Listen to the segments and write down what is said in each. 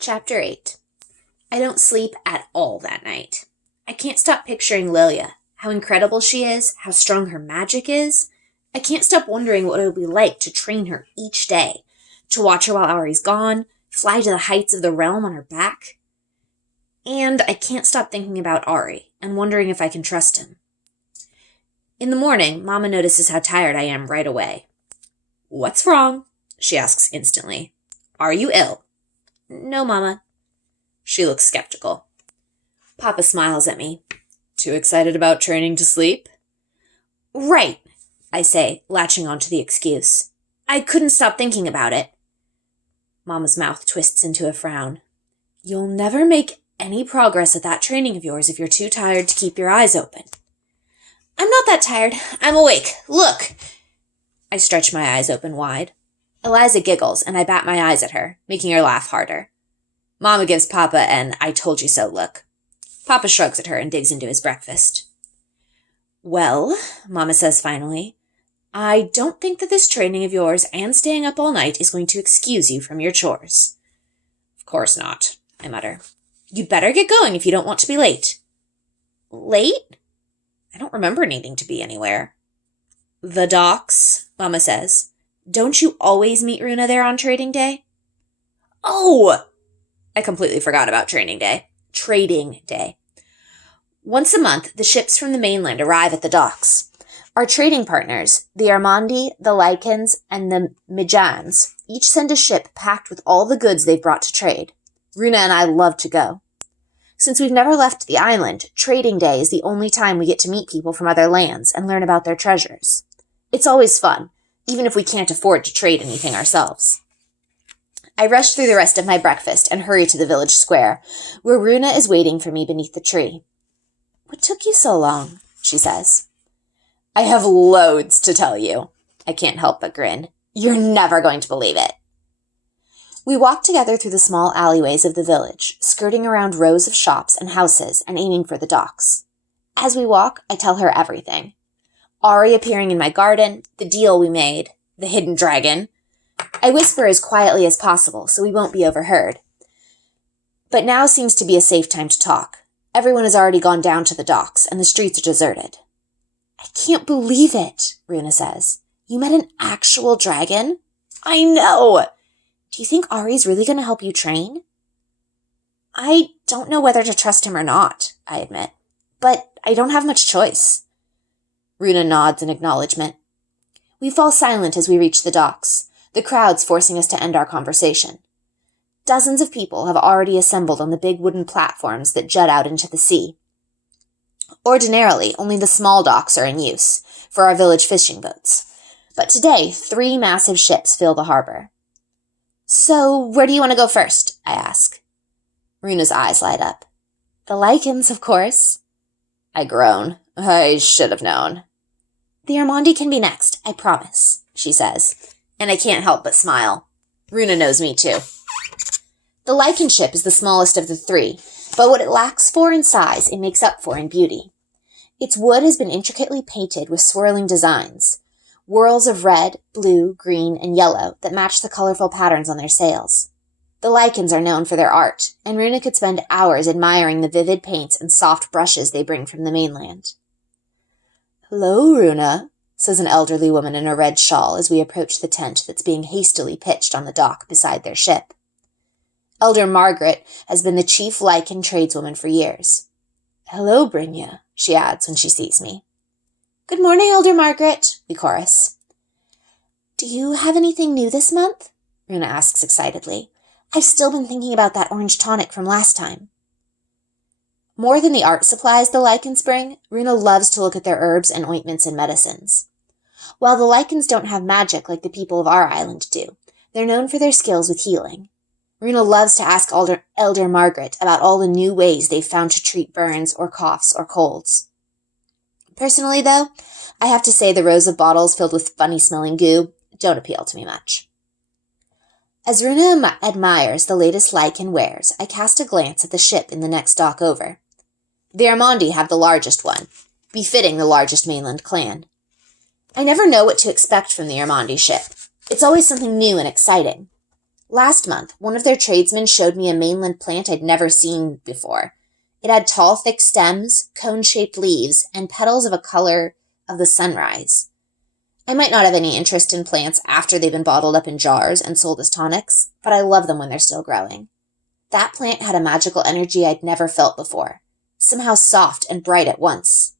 Chapter 8. I don't sleep at all that night. I can't stop picturing Lilia, how incredible she is, how strong her magic is. I can't stop wondering what it will be like to train her each day, to watch her while Ari's gone, fly to the heights of the realm on her back. And I can't stop thinking about Ari and wondering if I can trust him. In the morning, Mama notices how tired I am right away. "What's wrong?" she asks instantly. "Are you ill?" "No, Mama." She looks skeptical. Papa smiles at me. "Too excited about training to sleep?" "Right," I say, latching onto the excuse. "I couldn't stop thinking about it." Mama's mouth twists into a frown. "You'll never make any progress at that training of yours if you're too tired to keep your eyes open." "I'm not that tired. I'm awake. Look." I stretch my eyes open wide. Eliza giggles, and I bat my eyes at her, making her laugh harder. Mama gives Papa an "I told you so" look. Papa shrugs at her and digs into his breakfast. "Well," Mama says finally, "I don't think that this training of yours and staying up all night is going to excuse you from your chores." "Of course not," I mutter. "You'd better get going if you don't want to be late." "Late? I don't remember needing to be anywhere." "The docks," Mama says. "Don't you always meet Runa there on trading day?" "Oh!" I completely forgot about training day. Trading day. Once a month, the ships from the mainland arrive at the docks. Our trading partners, the Armandi, the Lycans, and the Mijans, each send a ship packed with all the goods they've brought to trade. Runa and I love to go. Since we've never left the island, trading day is the only time we get to meet people from other lands and learn about their treasures. It's always fun, even if we can't afford to trade anything ourselves. I rush through the rest of my breakfast and hurry to the village square, where Runa is waiting for me beneath the tree. "What took you so long?" she says. "I have loads to tell you." I can't help but grin. "You're never going to believe it." We walk together through the small alleyways of the village, skirting around rows of shops and houses and aiming for the docks. As we walk, I tell her everything. Ari appearing in my garden, the deal we made, the hidden dragon. I whisper as quietly as possible so we won't be overheard. But now seems to be a safe time to talk. Everyone has already gone down to the docks, and the streets are deserted. "I can't believe it," Runa says. "You met an actual dragon?" "I know!" "Do you think Ari's really going to help you train?" "I don't know whether to trust him or not," I admit. "But I don't have much choice." Runa nods in acknowledgement. We fall silent as we reach the docks, the crowds forcing us to end our conversation. Dozens of people have already assembled on the big wooden platforms that jut out into the sea. Ordinarily, only the small docks are in use, for our village fishing boats. But today, 3 massive ships fill the harbor. "So, where do you want to go first?" I ask. Runa's eyes light up. "The Lycans, of course." I groan. I should have known. "The Armandi can be next, I promise," she says, and I can't help but smile. Runa knows me too. The Lycan ship is the smallest of the 3, but what it lacks for in size, it makes up for in beauty. Its wood has been intricately painted with swirling designs, whorls of red, blue, green, and yellow that match the colorful patterns on their sails. The Lycans are known for their art, and Runa could spend hours admiring the vivid paints and soft brushes they bring from the mainland. "Hello, Runa," says an elderly woman in a red shawl as we approach the tent that's being hastily pitched on the dock beside their ship. Elder Margaret has been the chief Lycan tradeswoman for years. "Hello, Brynja," she adds when she sees me. "Good morning, Elder Margaret," we chorus. "Do you have anything new this month?" Runa asks excitedly. "I've still been thinking about that orange tonic from last time." More than the art supplies the Lycans bring, Runa loves to look at their herbs and ointments and medicines. While the Lycans don't have magic like the people of our island do, they're known for their skills with healing. Runa loves to ask Elder Margaret about all the new ways they've found to treat burns or coughs or colds. Personally, though, I have to say the rows of bottles filled with funny-smelling goo don't appeal to me much. As Runa admires the latest Lycan wares, I cast a glance at the ship in the next dock over. The Armandi have the largest one, befitting the largest mainland clan. I never know what to expect from the Armandi ship. It's always something new and exciting. Last month, one of their tradesmen showed me a mainland plant I'd never seen before. It had tall, thick stems, cone-shaped leaves, and petals of a color of the sunrise. I might not have any interest in plants after they've been bottled up in jars and sold as tonics, but I love them when they're still growing. That plant had a magical energy I'd never felt before, somehow soft and bright at once.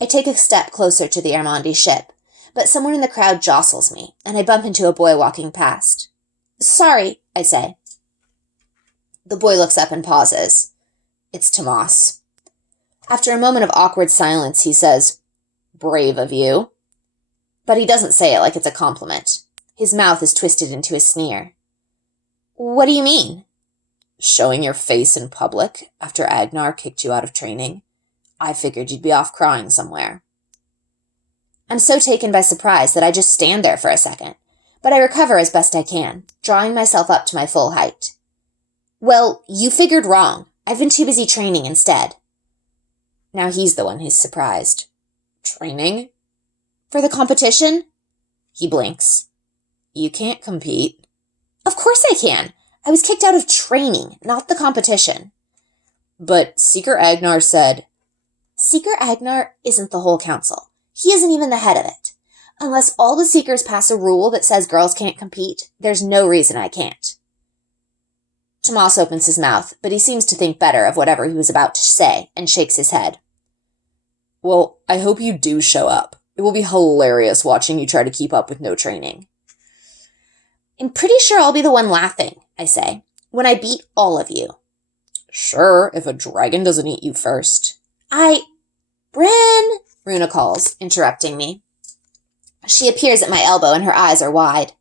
I take a step closer to the Armandi ship, but someone in the crowd jostles me, and I bump into a boy walking past. "Sorry," I say. The boy looks up and pauses. It's Tomas. After a moment of awkward silence, he says, "Brave of you." But he doesn't say it like it's a compliment. His mouth is twisted into a sneer. "What do you mean?" "Showing your face in public after Agnar kicked you out of training. I figured you'd be off crying somewhere." I'm so taken by surprise that I just stand there for a second, but I recover as best I can, drawing myself up to my full height. "Well, you figured wrong. I've been too busy training instead." Now he's the one who's surprised. "Training? For the competition?" He blinks. "You can't compete." "Of course I can. I was kicked out of training, not the competition." "But Seeker Agnar said—" "Seeker Agnar isn't the whole council. He isn't even the head of it. Unless all the Seekers pass a rule that says girls can't compete, there's no reason I can't." Tomas opens his mouth, but he seems to think better of whatever he was about to say and shakes his head. "Well, I hope you do show up. It will be hilarious watching you try to keep up with no training." "I'm pretty sure I'll be the one laughing," I say, "when I beat all of you." "Sure, if a dragon doesn't eat you first." "Bryn!" Runa calls, interrupting me. She appears at my elbow and her eyes are wide.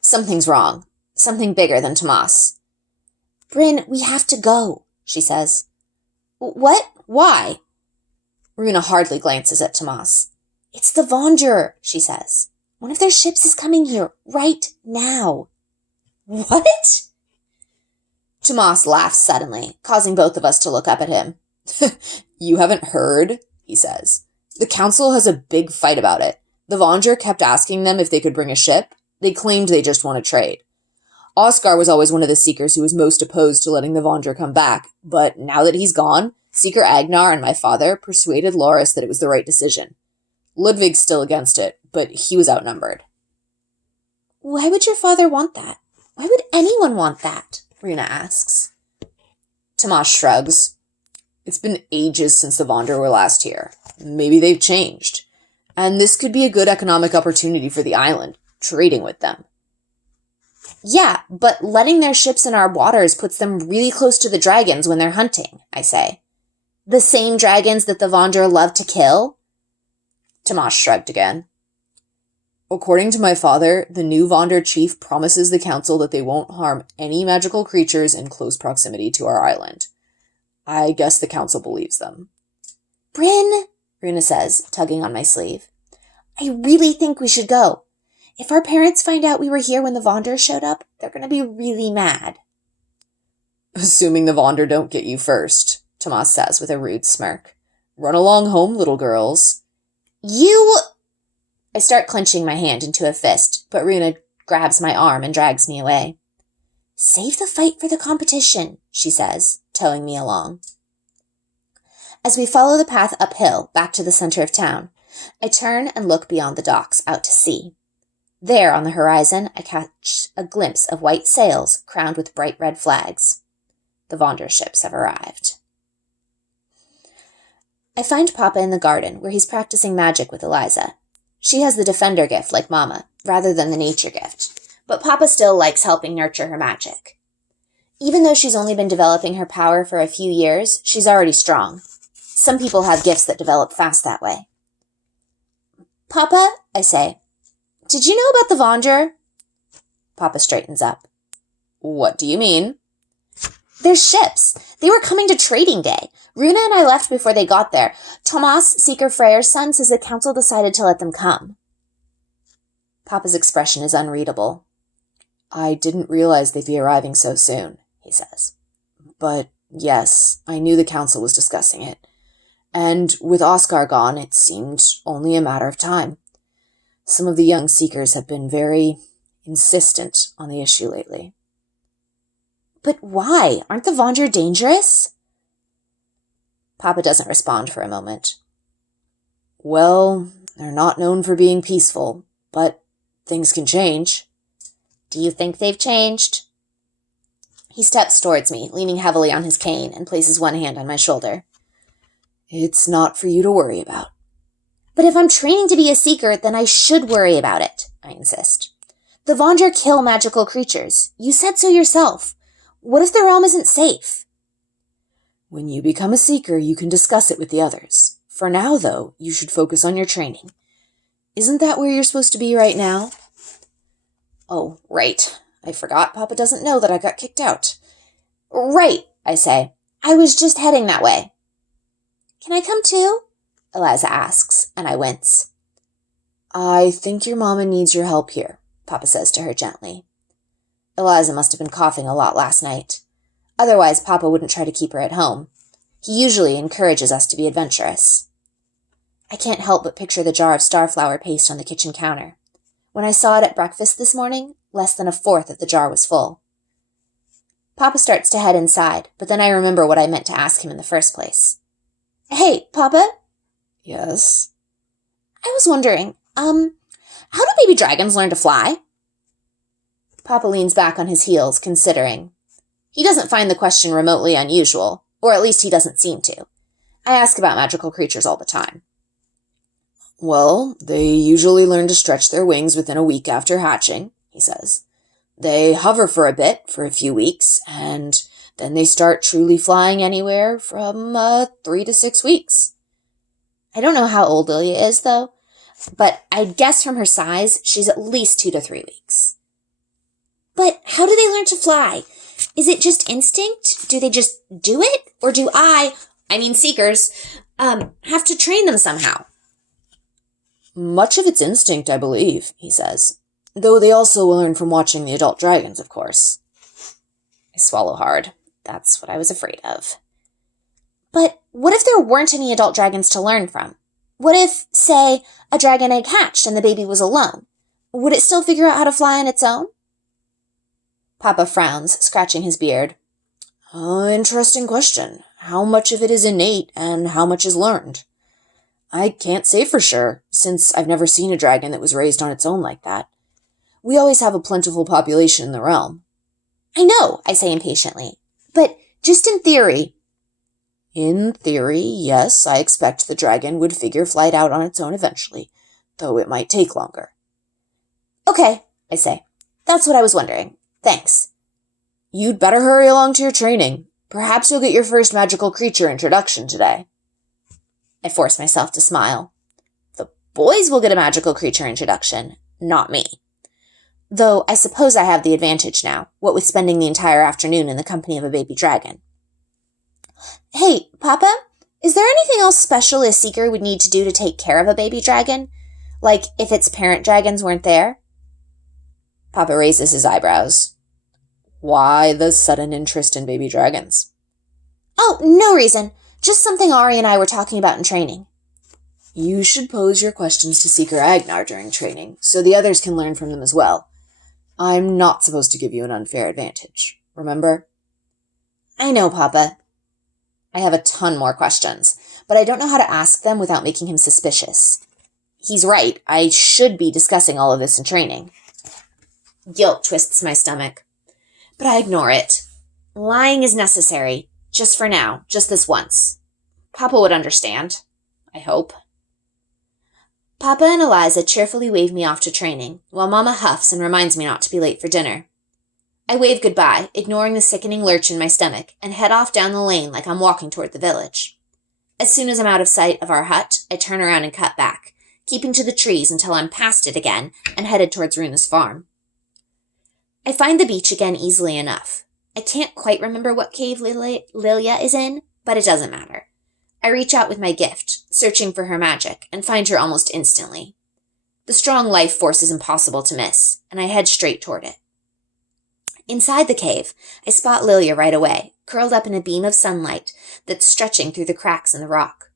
Something's wrong. Something bigger than Tomas. "Bryn, we have to go," she says. "What? Why?" Runa hardly glances at Tomas. "It's the Vondr," she says. "One of their ships is coming here right now." "What?" Tomas laughs suddenly, causing both of us to look up at him. "You haven't heard?" he says. "The council has a big fight about it. The Vondr kept asking them if they could bring a ship. They claimed they just want to trade. Oscar was always one of the Seekers who was most opposed to letting the Vondr come back, but now that he's gone, Seeker Agnar and my father persuaded Loris that it was the right decision. Ludwig's still against it, but he was outnumbered." "Why would your father want that? Why would anyone want that?" Runa asks. Tomas shrugs. "It's been ages since the Vondr were last here. Maybe they've changed. And this could be a good economic opportunity for the island, trading with them." "Yeah, but letting their ships in our waters puts them really close to the dragons when they're hunting," I say. "The same dragons that the Vondr love to kill?" Tomas shrugged again. "According to my father, the new Vondr chief promises the council that they won't harm any magical creatures in close proximity to our island. I guess the council believes them." "Bryn," Runa says, tugging on my sleeve, "I really think we should go. If our parents find out we were here when the Vondr showed up, they're going to be really mad." "Assuming the Vondr don't get you first," Tomas says with a rude smirk. "Run along home, little girls." "You—" I start clenching my hand into a fist, but Runa grabs my arm and drags me away. "Save the fight for the competition," she says, towing me along. As we follow the path uphill back to the center of town, I turn and look beyond the docks out to sea. There on the horizon, I catch a glimpse of white sails crowned with bright red flags. The Vondr ships have arrived. I find Papa in the garden, where he's practicing magic with Eliza. She has the defender gift like Mama, rather than the nature gift, but Papa still likes helping nurture her magic. Even though she's only been developing her power for a few years, she's already strong. Some people have gifts that develop fast that way. "Papa," I say, "did you know about the Vondr?" Papa straightens up. "What do you mean?" "Their ships. They were coming to trading day. Runa and I left before they got there. Tomas, Seeker Freyr's son, says the council decided to let them come." Papa's expression is unreadable. "I didn't realize they'd be arriving so soon," he says. "But yes, I knew the council was discussing it. And with Oscar gone, it seemed only a matter of time. Some of the young Seekers have been very insistent on the issue lately. But why? Aren't the Vondra dangerous? Papa doesn't respond for a moment. Well, they're not known for being peaceful, but things can change. Do you think they've changed? He steps towards me, leaning heavily on his cane, and places one hand on my shoulder. It's not for you to worry about. But if I'm training to be a seeker, then I should worry about it, I insist. The Vondra kill magical creatures. You said so yourself. What if the realm isn't safe? When you become a seeker, you can discuss it with the others. For now, though, you should focus on your training. Isn't that where you're supposed to be right now? Oh, right. I forgot Papa doesn't know that I got kicked out. Right, I say. I was just heading that way. Can I come too? Eliza asks, and I wince. I think your mama needs your help here, Papa says to her gently. Eliza must have been coughing a lot last night. Otherwise, Papa wouldn't try to keep her at home. He usually encourages us to be adventurous. I can't help but picture the jar of starflower paste on the kitchen counter. When I saw it at breakfast this morning, less than a fourth of the jar was full. Papa starts to head inside, but then I remember what I meant to ask him in the first place. Hey, Papa? Yes? I was wondering, how do baby dragons learn to fly? Papa leans back on his heels, considering. He doesn't find the question remotely unusual, or at least he doesn't seem to. I ask about magical creatures all the time. Well, they usually learn to stretch their wings within a week after hatching, he says. They hover for a bit, for a few weeks, and then they start truly flying anywhere from 3 to 6 weeks. I don't know how old Lilia is, though, but I'd guess from her size, she's at least 2 to 3 weeks. But how do they learn to fly? Is it just instinct? Do they just do it? Or do seekers, have to train them somehow? Much of it's instinct, I believe, he says. Though they also learn from watching the adult dragons, of course. I swallow hard. That's what I was afraid of. But what if there weren't any adult dragons to learn from? What if, say, a dragon egg hatched and the baby was alone? Would it still figure out how to fly on its own? Papa frowns, scratching his beard. Interesting question. How much of it is innate and how much is learned? I can't say for sure, since I've never seen a dragon that was raised on its own like that. We always have a plentiful population in the realm. I know, I say impatiently. But just in theory. In theory, yes, I expect the dragon would figure flight out on its own eventually, though it might take longer. Okay, I say. That's what I was wondering. Thanks. You'd better hurry along to your training. Perhaps you'll get your first magical creature introduction today. I force myself to smile. The boys will get a magical creature introduction, not me. Though I suppose I have the advantage now, what with spending the entire afternoon in the company of a baby dragon. Hey, Papa, is there anything else special a seeker would need to do to take care of a baby dragon? Like if its parent dragons weren't there? Papa raises his eyebrows. Why the sudden interest in baby dragons? Oh, no reason. Just something Ari and I were talking about in training. You should pose your questions to Seeker Agnar during training, so the others can learn from them as well. I'm not supposed to give you an unfair advantage, remember? I know, Papa. I have a ton more questions, but I don't know how to ask them without making him suspicious. He's right, I should be discussing all of this in training. Guilt twists my stomach, but I ignore it. Lying is necessary, just for now, just this once. Papa would understand, I hope. Papa and Eliza cheerfully wave me off to training, while Mama huffs and reminds me not to be late for dinner. I wave goodbye, ignoring the sickening lurch in my stomach, and head off down the lane like I'm walking toward the village. As soon as I'm out of sight of our hut, I turn around and cut back, keeping to the trees until I'm past it again and headed towards Runa's farm. I find the beach again easily enough. I can't quite remember what cave Lilia is in, but it doesn't matter. I reach out with my gift, searching for her magic, and find her almost instantly. The strong life force is impossible to miss, and I head straight toward it. Inside the cave, I spot Lilia right away, curled up in a beam of sunlight that's stretching through the cracks in the rock.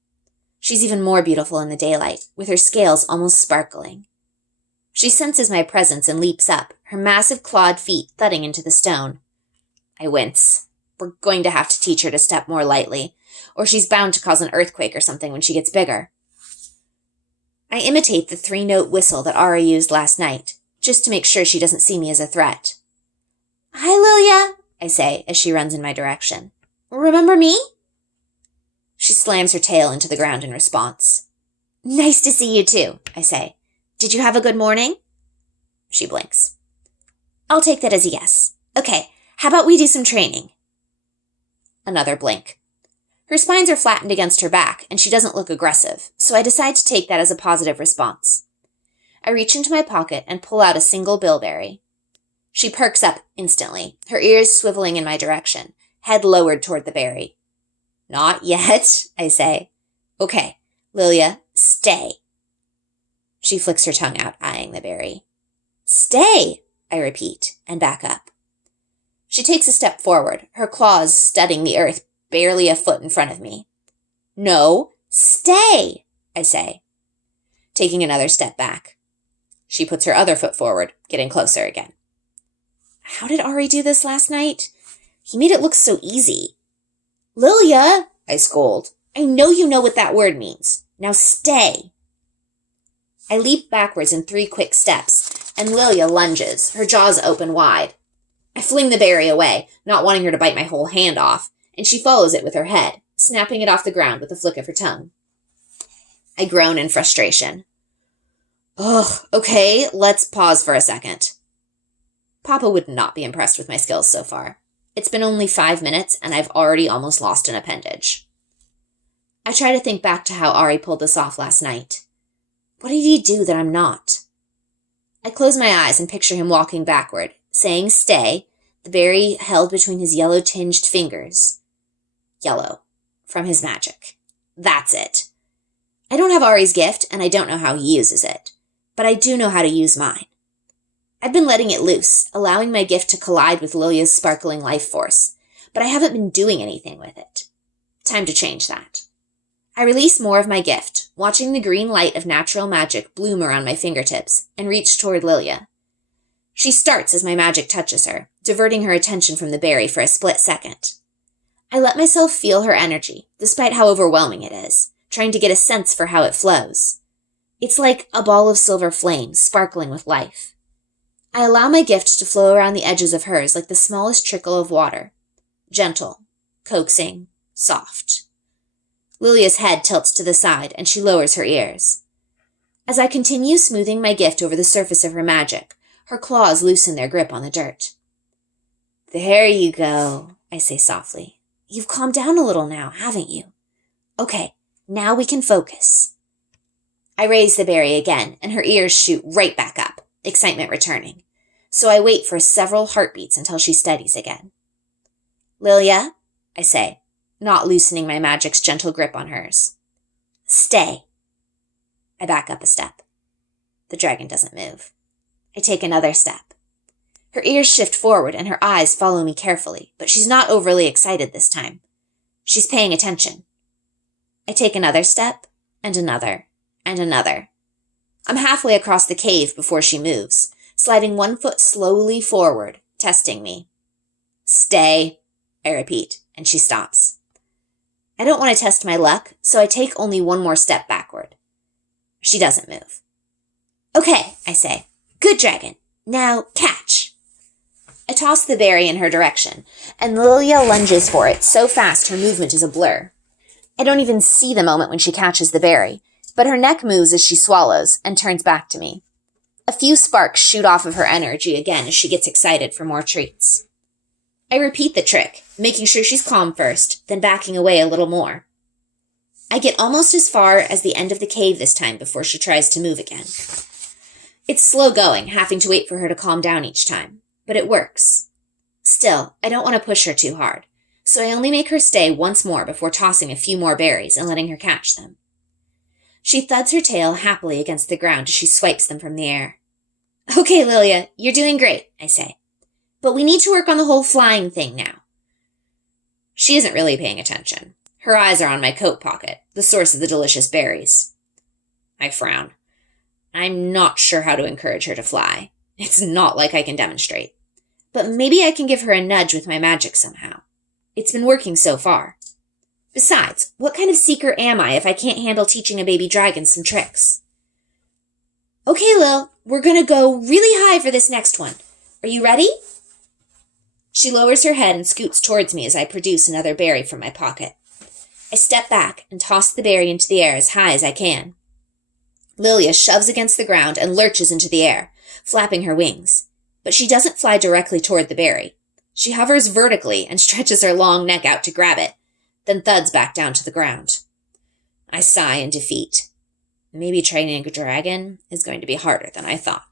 She's even more beautiful in the daylight, with her scales almost sparkling. She senses my presence and leaps up, her massive clawed feet thudding into the stone. I wince. We're going to have to teach her to step more lightly, or she's bound to cause an earthquake or something when she gets bigger. I imitate the 3-note whistle that Ari used last night, just to make sure she doesn't see me as a threat. "Hi, Lilia," I say as she runs in my direction. "Remember me?" She slams her tail into the ground in response. "Nice to see you too," I say. "Did you have a good morning?" She blinks. "I'll take that as a yes. Okay, how about we do some training?" Another blink. Her spines are flattened against her back, and she doesn't look aggressive, so I decide to take that as a positive response. I reach into my pocket and pull out a single bilberry. She perks up instantly, her ears swiveling in my direction, head lowered toward the berry. "Not yet," I say. "Okay, Lilia, stay." She flicks her tongue out, eyeing the berry. "Stay," I repeat, and back up. She takes a step forward, her claws studding the earth barely a foot in front of me. "No, stay," I say, taking another step back. She puts her other foot forward, getting closer again. How did Ari do this last night? He made it look so easy. "Lilia," I scold. "I know you know what that word means. Now stay." I leap backwards in 3 quick steps, and Lilia lunges, her jaws open wide. I fling the berry away, not wanting her to bite my whole hand off, and she follows it with her head, snapping it off the ground with a flick of her tongue. I groan in frustration. "Ugh, okay, let's pause for a second." Papa would not be impressed with my skills so far. It's been only 5 minutes, and I've already almost lost an appendage. I try to think back to how Ari pulled this off last night. What did he do that I'm not? I close my eyes and picture him walking backward, saying "stay," the berry held between his yellow-tinged fingers. Yellow. From his magic. That's it. I don't have Ari's gift, and I don't know how he uses it, but I do know how to use mine. I've been letting it loose, allowing my gift to collide with Lilia's sparkling life force, but I haven't been doing anything with it. Time to change that. I release more of my gift, watching the green light of natural magic bloom around my fingertips, and reach toward Lilia. She starts as my magic touches her, diverting her attention from the berry for a split second. I let myself feel her energy, despite how overwhelming it is, trying to get a sense for how it flows. It's like a ball of silver flame, sparkling with life. I allow my gift to flow around the edges of hers like the smallest trickle of water. Gentle, coaxing, soft. Lilia's head tilts to the side, and she lowers her ears. As I continue smoothing my gift over the surface of her magic, her claws loosen their grip on the dirt. "There you go," I say softly. "You've calmed down a little now, haven't you? Okay, now we can focus." I raise the berry again, and her ears shoot right back up, excitement returning. So I wait for several heartbeats until she steadies again. "Lilia," I say, not loosening my magic's gentle grip on hers. "Stay." I back up a step. The dragon doesn't move. I take another step. Her ears shift forward and her eyes follow me carefully, but she's not overly excited this time. She's paying attention. I take another step, and another, and another. I'm halfway across the cave before she moves, sliding one foot slowly forward, testing me. "Stay," I repeat, and she stops. I don't want to test my luck, so I take only one more step backward. She doesn't move. "Okay," I say. "Good dragon. Now catch." I toss the berry in her direction, and Lilia lunges for it so fast her movement is a blur. I don't even see the moment when she catches the berry, but her neck moves as she swallows and turns back to me. A few sparks shoot off of her energy again as she gets excited for more treats. I repeat the trick, making sure she's calm first, then backing away a little more. I get almost as far as the end of the cave this time before she tries to move again. It's slow going, having to wait for her to calm down each time, but it works. Still, I don't want to push her too hard, so I only make her stay once more before tossing a few more berries and letting her catch them. She thuds her tail happily against the ground as she swipes them from the air. "Okay, Lilia, you're doing great," I say. "But we need to work on the whole flying thing now." She isn't really paying attention. Her eyes are on my coat pocket, the source of the delicious berries. I frown. I'm not sure how to encourage her to fly. It's not like I can demonstrate. But maybe I can give her a nudge with my magic somehow. It's been working so far. Besides, what kind of seeker am I if I can't handle teaching a baby dragon some tricks? Okay, Lil, we're gonna go really high for this next one. Are you ready? She lowers her head and scoots towards me as I produce another berry from my pocket. I step back and toss the berry into the air as high as I can. Lilia shoves against the ground and lurches into the air, flapping her wings. But she doesn't fly directly toward the berry. She hovers vertically and stretches her long neck out to grab it, then thuds back down to the ground. I sigh in defeat. Maybe training a dragon is going to be harder than I thought.